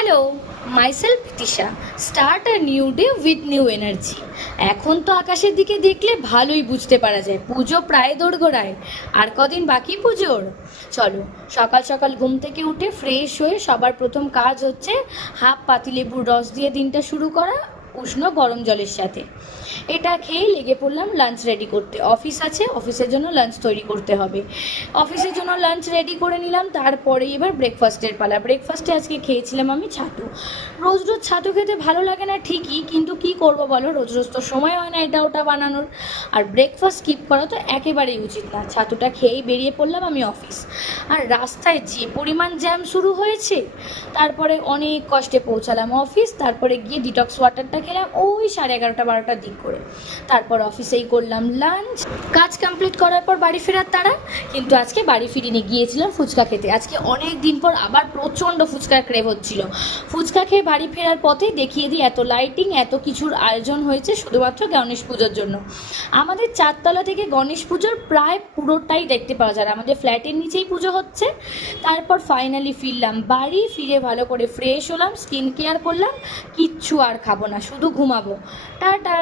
Hello, myself Tisha. Start a new day with new energy. এখন তো আকাশের দিকে দেখলে ভালোই বুঝতে পারা যায় পুজো প্রায় দোরগোড়ায়। আর কদিন বাকি পুজোর। চলো, সকাল সকাল ঘুম থেকে উঠে ফ্রেশ হয়ে সবার প্রথম কাজ হচ্ছে হাফ পাতিলেবুর রস দিয়ে দিনটা শুরু করা, উষ্ণ গরম জলের সাথে। এটা খেয়েই লেগে পড়লাম লাঞ্চ রেডি করতে। অফিস আছে, অফিসের জন্য লাঞ্চ তৈরি করতে হবে। অফিসের জন্য লাঞ্চ রেডি করে নিলাম, তারপরে এবার ব্রেকফাস্টের পালা। ব্রেকফাস্টে আজকে খেয়েছিলাম আমি ছাতু। রোজ রোজ ছাতু খেতে ভালো লাগে না ঠিকই, কিন্তু কি করব বলো, রোজ রোজ তো সময় হয় না এটা ওটা বানানোর। আর ব্রেকফাস্ট স্কিপ করা তো একেবারেই উচিত না। ছাতুটা খেয়েই বেরিয়ে পড়লাম আমি অফিস। আর রাস্তায় যে পরিমাণ জ্যাম শুরু হয়েছে, তারপরে অনেক কষ্টে পৌঁছালাম অফিস। তারপরে গিয়ে ডিটক্স ওয়াটারটা খেলাম ওই 11:30-12টার দিক করে। তারপর অফিসেই করলাম লাঞ্চ। কাজ কমপ্লিট করার পর বাড়ি ফেরার তারা, কিন্তু আজকে বাড়ি ফিরিনি, গিয়েছিলাম ফুচকা খেতে। আজকে অনেক দিন পর আবার প্রচণ্ড ফুচকার ক্রেভ হচ্ছিল। ফুচকা খেয়ে বাড়ি ফেরার পথে দেখিয়ে দিই এত লাইটিং, এত কিছুর আয়োজন হয়েছে শুধুমাত্র গণেশ পুজোর জন্য। আমাদের 4তলা থেকে গণেশ পুজোর প্রায় পুরোটাই দেখতে পাওয়া যায়। আমাদের ফ্ল্যাটের নিচেই পুজো হচ্ছে। তারপর ফাইনালি ফিরলাম বাড়ি। ফিরে ভালো করে ফ্রেশ হলাম, স্কিন কেয়ার করলাম। কিচ্ছু আর খাবো না, শুধু ঘুমাবো। টাটা।